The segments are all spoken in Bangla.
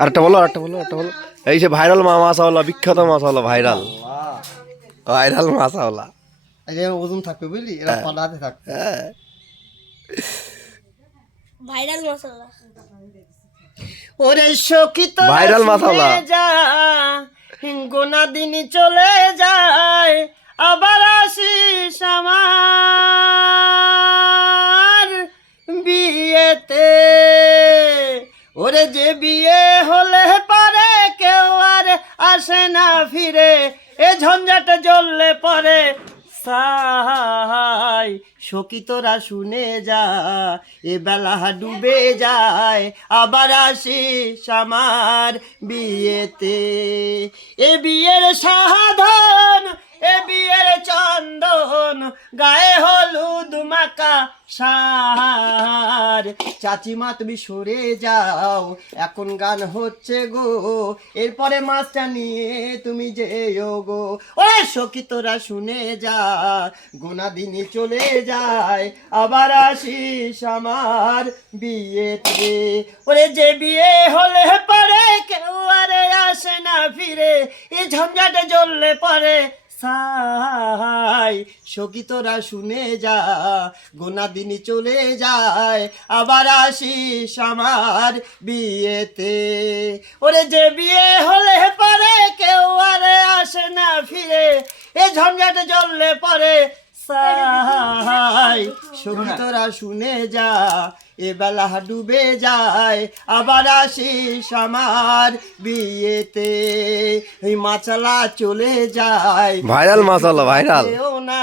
আরেকটা বলো আরেকটা বলো আরেকটা বলো। এই যে ভাইরাল মাছাওয়ালা, বিখ্যাত মাছাওয়ালা, ভাইরাল ভাইরাল মাছাওয়ালা। ওজন থাকবে বুঝলি, এরা পালাতে থাকবে। হ্যাঁ ভাইরাল মশলা। ওরে সখী তোরা ভাইরাল শুনে মাছাওয়ালা। যা, গোনা দিন চলে যায়, আবার আসিস আমার বিয়েতে। ওরে যে বিয়ে হলে পারে কেউ আর আসে না ফিরে, এ ঝঞ্ঝাটে জ্বললে পরে সাই। সখী তোরা শুনে যা, এ বেলা ডুবে যায়, আবার আসিস আমার বিয়েতে। এ বিয়ের সাধন, এ বিয়ের চন্দন, গায়ে হলুদ মাকা সার। চাচিমা তুমি সরে যাও, এখন গান হচ্ছে গো, এরপরে মাছটা নিয়ে তুমি যেও গো। ওরে সখী তোরা শুনে যা, গোনা দিনই চলে যায়, আবার আসিস আমার বিয়েতে। ওরে যে বিয়ে হলে পরে কেউ আরে আসে না ফিরে, এই ঝঞ্ঝাটে জ্বললে পরে সাই। সখী তোরা শুনে যা, গোনা দিনই চলে যায়, আবার আসিস আমার বিয়েতে। ওরে যে বিয়ে হলে পরে কেউ আরে আসে না ফিরে, এ ঝঞ্ঝাটে জ্বললে পরে সাই। সখী তোরা শুনে যা, এ বেলা ডুবে যায়, আবার আসিস আমার বিয়েতে। ওই মাছালা চলে যায়, ভাইরাল মাছাওয়ালা, ভাইরাল। খেও না,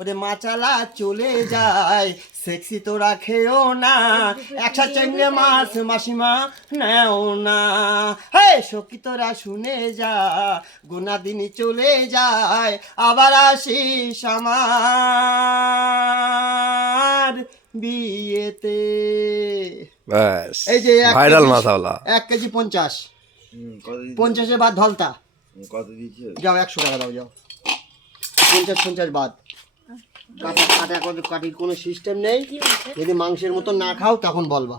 ওরে মাছালা চলে যায়, সেক্সি তোরা খেও না, একটা চেঙ্গে মাছ মাসিমা নেও না। হে সখী তোরা শুনে যা, গোনা দিনই চলে যায়, আবার আসিস আমার বিয়েতে। ব্যাস এই যে ভাইরাল মাছাওয়ালা। 1 কেজি 50, কত 50-এ বাদ ধলতা। কত দিচ্ছে? যাও 100 টাকা দাও, যাও 50 বাদ। কাটা কাটা কাটির কোনো সিস্টেম নেই, যদি মাংসের মতো না খাও তখন বলবা।